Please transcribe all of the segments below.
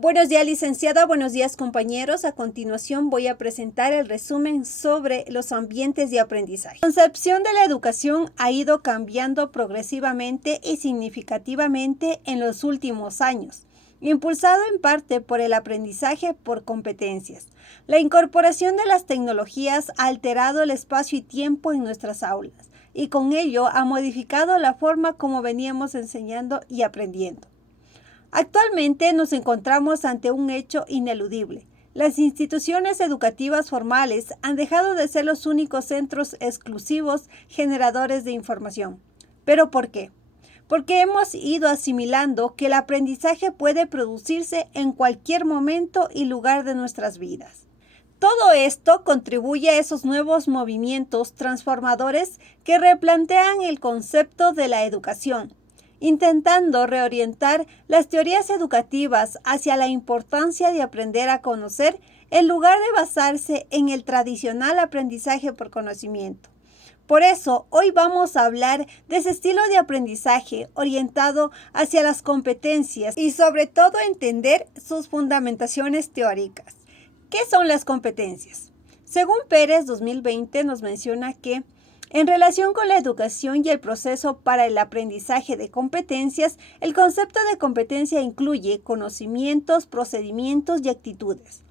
Buenos días, licenciada. Buenos días, compañeros. A continuación voy a presentar el resumen sobre los ambientes de aprendizaje. La concepción de la educación ha ido cambiando progresivamente y significativamente en los últimos años, impulsado en parte por el aprendizaje por competencias. La incorporación de las tecnologías ha alterado el espacio y tiempo en nuestras aulas y con ello ha modificado la forma como veníamos enseñando y aprendiendo. Actualmente nos encontramos ante un hecho ineludible. Las instituciones educativas formales han dejado de ser los únicos centros exclusivos generadores de información. ¿Pero por qué? Porque hemos ido asimilando que el aprendizaje puede producirse en cualquier momento y lugar de nuestras vidas. Todo esto contribuye a esos nuevos movimientos transformadores que replantean el concepto de la educación, intentando reorientar las teorías educativas hacia la importancia de aprender a conocer en lugar de basarse en el tradicional aprendizaje por conocimiento. Por eso, hoy vamos a hablar de ese estilo de aprendizaje orientado hacia las competencias y sobre todo entender sus fundamentaciones teóricas. ¿Qué son las competencias? Según Pérez 2020 nos menciona que en relación con la educación y el proceso para el aprendizaje de competencias, el concepto de competencia incluye conocimientos, procedimientos y actitudes.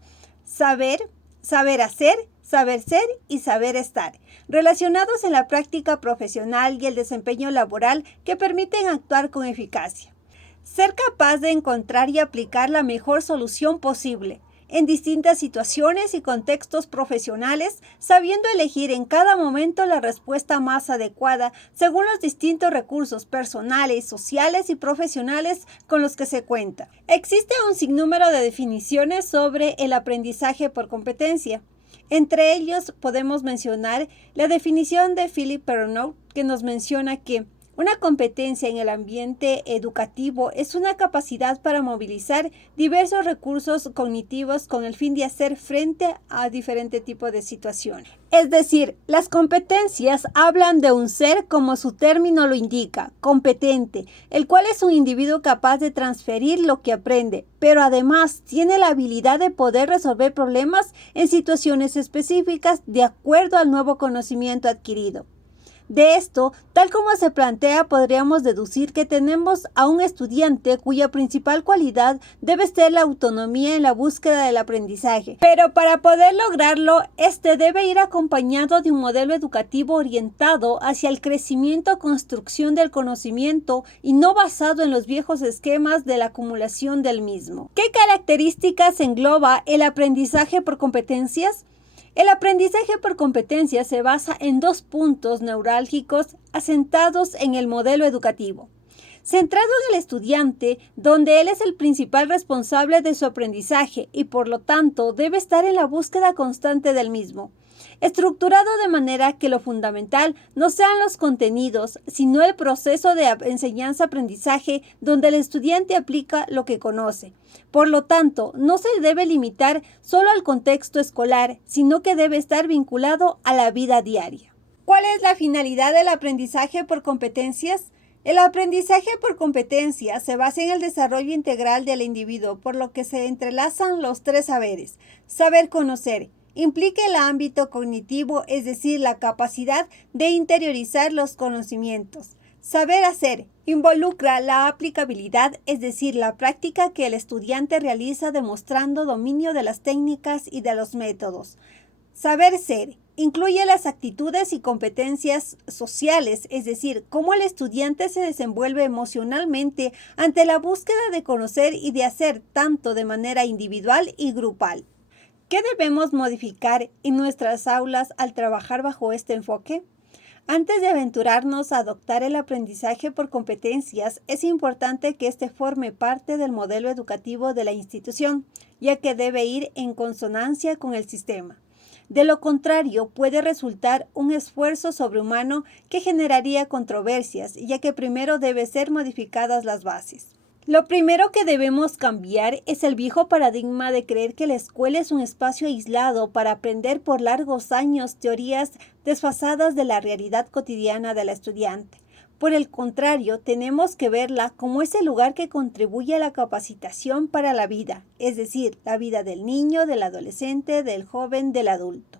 Saber, saber hacer, saber ser y saber estar, relacionados en la práctica profesional y el desempeño laboral que permiten actuar con eficacia. Ser capaz de encontrar y aplicar la mejor solución posible en distintas situaciones y contextos profesionales, sabiendo elegir en cada momento la respuesta más adecuada según los distintos recursos personales, sociales y profesionales con los que se cuenta. Existe un sinnúmero de definiciones sobre el aprendizaje por competencia. Entre ellos podemos mencionar la definición de Philip Pernoud, que nos menciona que una competencia en el ambiente educativo es una capacidad para movilizar diversos recursos cognitivos con el fin de hacer frente a diferentes tipos de situaciones. Es decir, las competencias hablan de un ser como su término lo indica, competente, el cual es un individuo capaz de transferir lo que aprende, pero además tiene la habilidad de poder resolver problemas en situaciones específicas de acuerdo al nuevo conocimiento adquirido. De esto, tal como se plantea, podríamos deducir que tenemos a un estudiante cuya principal cualidad debe ser la autonomía en la búsqueda del aprendizaje. Pero para poder lograrlo, este debe ir acompañado de un modelo educativo orientado hacia el crecimiento, construcción del conocimiento y no basado en los viejos esquemas de la acumulación del mismo. ¿Qué características engloba el aprendizaje por competencias? El aprendizaje por competencias se basa en dos puntos neurálgicos asentados en el modelo educativo. Centrado en el estudiante, donde él es el principal responsable de su aprendizaje y por lo tanto debe estar en la búsqueda constante del mismo. Estructurado de manera que lo fundamental no sean los contenidos, sino el proceso de enseñanza-aprendizaje donde el estudiante aplica lo que conoce. Por lo tanto, no se debe limitar solo al contexto escolar, sino que debe estar vinculado a la vida diaria. ¿Cuál es la finalidad del aprendizaje por competencias? El aprendizaje por competencias se basa en el desarrollo integral del individuo, por lo que se entrelazan los tres saberes. Saber conocer implica el ámbito cognitivo, es decir, la capacidad de interiorizar los conocimientos. Saber hacer involucra la aplicabilidad, es decir, la práctica que el estudiante realiza demostrando dominio de las técnicas y de los métodos. Saber ser incluye las actitudes y competencias sociales, es decir, cómo el estudiante se desenvuelve emocionalmente ante la búsqueda de conocer y de hacer tanto de manera individual y grupal. ¿Qué debemos modificar en nuestras aulas al trabajar bajo este enfoque? Antes de aventurarnos a adoptar el aprendizaje por competencias, es importante que éste forme parte del modelo educativo de la institución, ya que debe ir en consonancia con el sistema. De lo contrario, puede resultar un esfuerzo sobrehumano que generaría controversias, ya que primero deben ser modificadas las bases. Lo primero que debemos cambiar es el viejo paradigma de creer que la escuela es un espacio aislado para aprender por largos años teorías desfasadas de la realidad cotidiana del estudiante. Por el contrario, tenemos que verla como ese lugar que contribuye a la capacitación para la vida, es decir, la vida del niño, del adolescente, del joven, del adulto.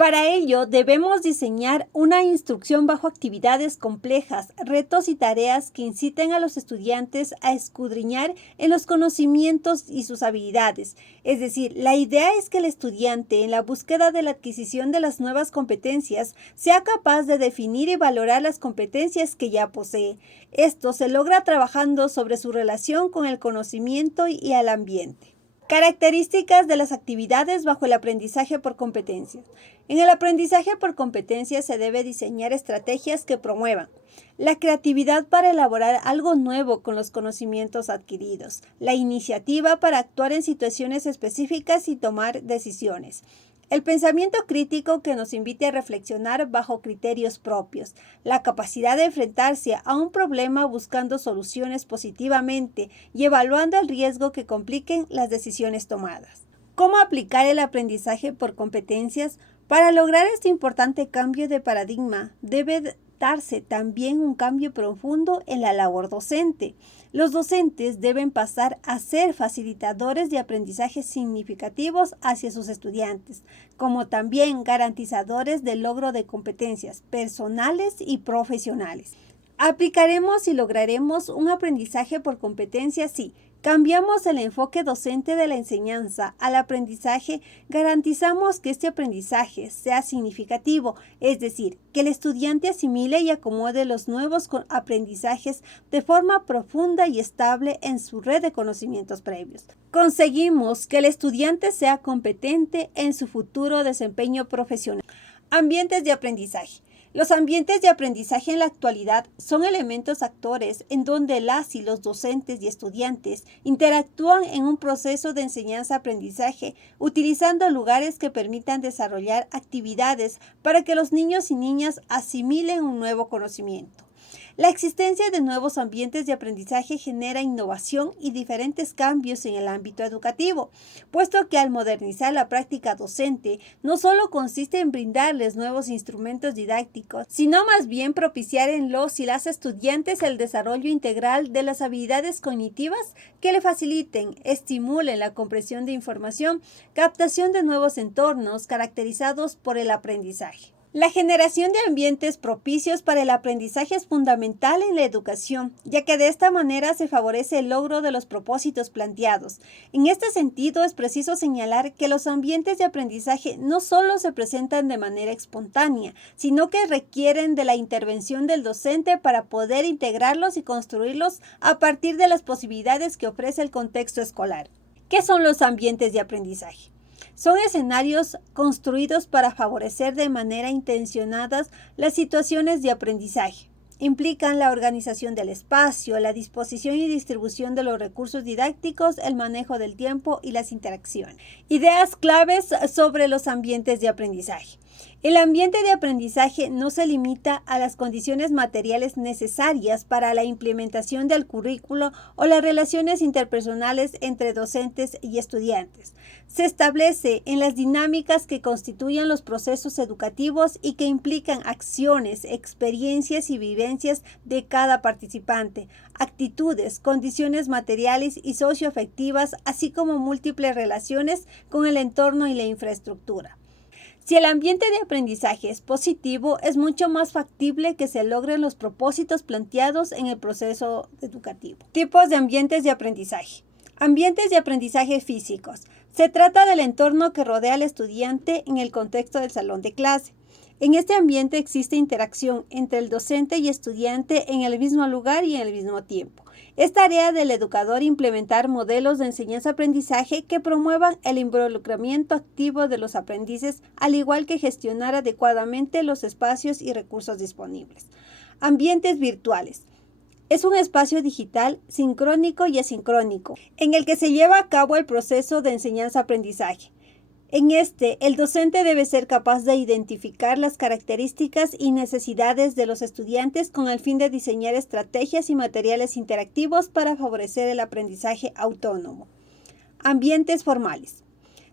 Para ello, debemos diseñar una instrucción bajo actividades complejas, retos y tareas que inciten a los estudiantes a escudriñar en los conocimientos y sus habilidades. Es decir, la idea es que el estudiante, en la búsqueda de la adquisición de las nuevas competencias, sea capaz de definir y valorar las competencias que ya posee. Esto se logra trabajando sobre su relación con el conocimiento y el ambiente. Características de las actividades bajo el aprendizaje por competencias. En el aprendizaje por competencias se debe diseñar estrategias que promuevan la creatividad para elaborar algo nuevo con los conocimientos adquiridos, la iniciativa para actuar en situaciones específicas y tomar decisiones, el pensamiento crítico que nos invite a reflexionar bajo criterios propios, la capacidad de enfrentarse a un problema buscando soluciones positivamente y evaluando el riesgo que compliquen las decisiones tomadas. ¿Cómo aplicar el aprendizaje por competencias? Para lograr este importante cambio de paradigma, debe darse también un cambio profundo en la labor docente. Los docentes deben pasar a ser facilitadores de aprendizajes significativos hacia sus estudiantes, como también garantizadores del logro de competencias personales y profesionales. ¿Aplicaremos y lograremos un aprendizaje por competencias? Sí. Cambiamos el enfoque docente de la enseñanza al aprendizaje, garantizamos que este aprendizaje sea significativo, es decir, que el estudiante asimile y acomode los nuevos aprendizajes de forma profunda y estable en su red de conocimientos previos. Conseguimos que el estudiante sea competente en su futuro desempeño profesional. Ambientes de aprendizaje. Los ambientes de aprendizaje en la actualidad son elementos actores en donde las y los docentes y estudiantes interactúan en un proceso de enseñanza-aprendizaje utilizando lugares que permitan desarrollar actividades para que los niños y niñas asimilen un nuevo conocimiento. La existencia de nuevos ambientes de aprendizaje genera innovación y diferentes cambios en el ámbito educativo, puesto que al modernizar la práctica docente no solo consiste en brindarles nuevos instrumentos didácticos, sino más bien propiciar en los y las estudiantes el desarrollo integral de las habilidades cognitivas que le faciliten, estimulen la comprensión de información, captación de nuevos entornos caracterizados por el aprendizaje. La generación de ambientes propicios para el aprendizaje es fundamental en la educación, ya que de esta manera se favorece el logro de los propósitos planteados. En este sentido, es preciso señalar que los ambientes de aprendizaje no solo se presentan de manera espontánea, sino que requieren de la intervención del docente para poder integrarlos y construirlos a partir de las posibilidades que ofrece el contexto escolar. ¿Qué son los ambientes de aprendizaje? Son escenarios construidos para favorecer de manera intencionada las situaciones de aprendizaje. Implican la organización del espacio, la disposición y distribución de los recursos didácticos, el manejo del tiempo y las interacciones. Ideas claves sobre los ambientes de aprendizaje. El ambiente de aprendizaje no se limita a las condiciones materiales necesarias para la implementación del currículo o las relaciones interpersonales entre docentes y estudiantes. Se establece en las dinámicas que constituyen los procesos educativos y que implican acciones, experiencias y vivencias de cada participante, actitudes, condiciones materiales y socioafectivas, así como múltiples relaciones con el entorno y la infraestructura. Si el ambiente de aprendizaje es positivo, es mucho más factible que se logren los propósitos planteados en el proceso educativo. Tipos de ambientes de aprendizaje. Ambientes de aprendizaje físicos. Se trata del entorno que rodea al estudiante en el contexto del salón de clase. En este ambiente existe interacción entre el docente y estudiante en el mismo lugar y en el mismo tiempo. Es tarea del educador implementar modelos de enseñanza-aprendizaje que promuevan el involucramiento activo de los aprendices, al igual que gestionar adecuadamente los espacios y recursos disponibles. Ambientes virtuales. Es un espacio digital sincrónico y asincrónico, en el que se lleva a cabo el proceso de enseñanza-aprendizaje. En este, el docente debe ser capaz de identificar las características y necesidades de los estudiantes con el fin de diseñar estrategias y materiales interactivos para favorecer el aprendizaje autónomo. Ambientes formales.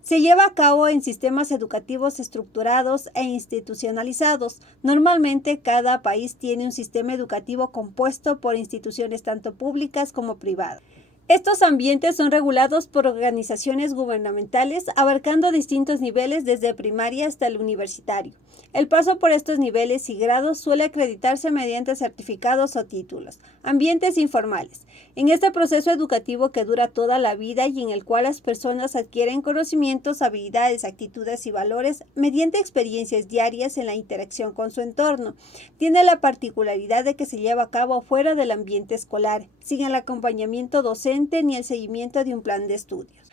Se lleva a cabo en sistemas educativos estructurados e institucionalizados. Normalmente, cada país tiene un sistema educativo compuesto por instituciones tanto públicas como privadas. Estos ambientes son regulados por organizaciones gubernamentales abarcando distintos niveles desde primaria hasta el universitario. El paso por estos niveles y grados suele acreditarse mediante certificados o títulos. Ambientes informales. En este proceso educativo que dura toda la vida y en el cual las personas adquieren conocimientos, habilidades, actitudes y valores mediante experiencias diarias en la interacción con su entorno, tiene la particularidad de que se lleva a cabo fuera del ambiente escolar, sin el acompañamiento docente ni el seguimiento de un plan de estudios.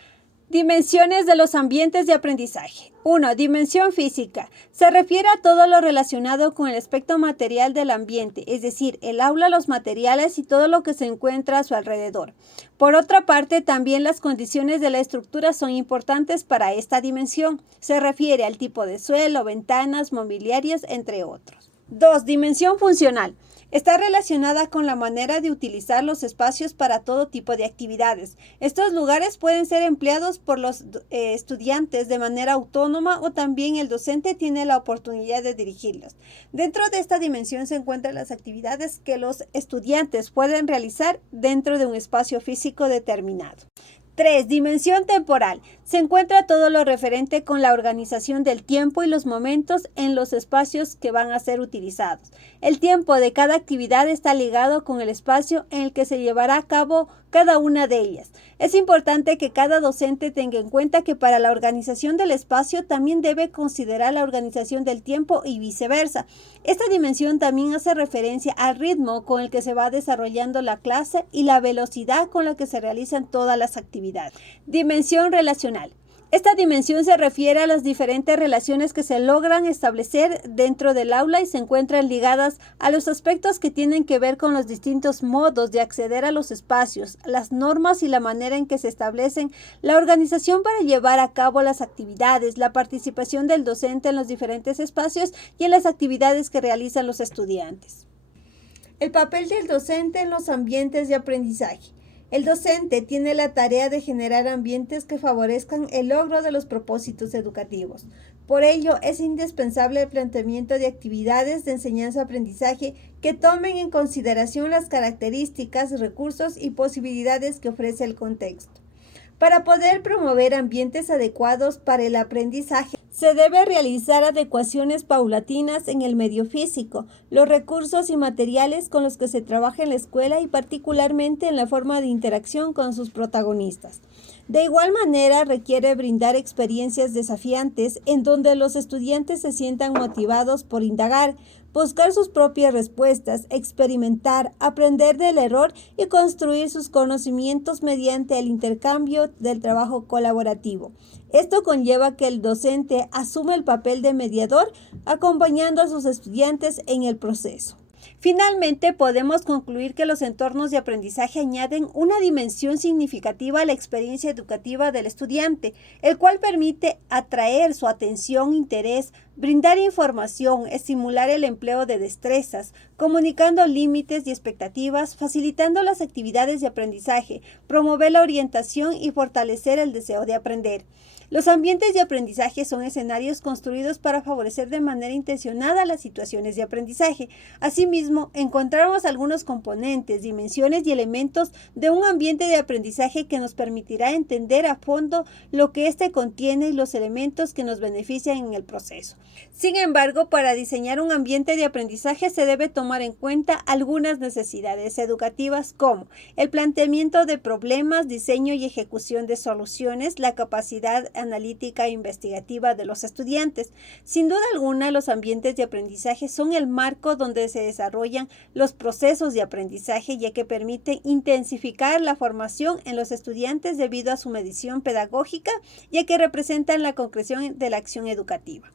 Dimensiones de los ambientes de aprendizaje. 1. Dimensión física. Se refiere a todo lo relacionado con el aspecto material del ambiente, es decir, el aula, los materiales y todo lo que se encuentra a su alrededor. Por otra parte, también las condiciones de la estructura son importantes para esta dimensión. Se refiere al tipo de suelo, ventanas, mobiliarios, entre otros. 2. Dimensión funcional. Está relacionada con la manera de utilizar los espacios para todo tipo de actividades. Estos lugares pueden ser empleados por los estudiantes de manera autónoma o también el docente tiene la oportunidad de dirigirlos. Dentro de esta dimensión se encuentran las actividades que los estudiantes pueden realizar dentro de un espacio físico determinado. 3. Dimensión temporal. Se encuentra todo lo referente con la organización del tiempo y los momentos en los espacios que van a ser utilizados. El tiempo de cada actividad está ligado con el espacio en el que se llevará a cabo cada una de ellas. Es importante que cada docente tenga en cuenta que para la organización del espacio también debe considerar la organización del tiempo y viceversa. Esta dimensión también hace referencia al ritmo con el que se va desarrollando la clase y la velocidad con la que se realizan todas las actividades. Dimensión relacional. Esta dimensión se refiere a las diferentes relaciones que se logran establecer dentro del aula y se encuentran ligadas a los aspectos que tienen que ver con los distintos modos de acceder a los espacios, las normas y la manera en que se establecen, la organización para llevar a cabo las actividades, la participación del docente en los diferentes espacios y en las actividades que realizan los estudiantes. El papel del docente en los ambientes de aprendizaje. El docente tiene la tarea de generar ambientes que favorezcan el logro de los propósitos educativos. Por ello, es indispensable el planteamiento de actividades de enseñanza-aprendizaje que tomen en consideración las características, recursos y posibilidades que ofrece el contexto. Para poder promover ambientes adecuados para el aprendizaje, se debe realizar adecuaciones paulatinas en el medio físico, los recursos y materiales con los que se trabaja en la escuela y particularmente en la forma de interacción con sus protagonistas. De igual manera, requiere brindar experiencias desafiantes en donde los estudiantes se sientan motivados por indagar, buscar sus propias respuestas, experimentar, aprender del error y construir sus conocimientos mediante el intercambio del trabajo colaborativo. Esto conlleva que el docente asuma el papel de mediador, acompañando a sus estudiantes en el proceso. Finalmente, podemos concluir que los entornos de aprendizaje añaden una dimensión significativa a la experiencia educativa del estudiante, el cual permite atraer su atención, interés, brindar información, estimular el empleo de destrezas, comunicando límites y expectativas, facilitando las actividades de aprendizaje, promover la orientación y fortalecer el deseo de aprender. Los ambientes de aprendizaje son escenarios construidos para favorecer de manera intencionada las situaciones de aprendizaje. Asimismo, encontramos algunos componentes, dimensiones y elementos de un ambiente de aprendizaje que nos permitirá entender a fondo lo que éste contiene y los elementos que nos benefician en el proceso. Sin embargo, para diseñar un ambiente de aprendizaje se debe tomar en cuenta algunas necesidades educativas como el planteamiento de problemas, diseño y ejecución de soluciones, la capacidad analítica e investigativa de los estudiantes. Sin duda alguna, los ambientes de aprendizaje son el marco donde se desarrollan los procesos de aprendizaje, ya que permiten intensificar la formación en los estudiantes debido a su medición pedagógica, ya que representan la concreción de la acción educativa.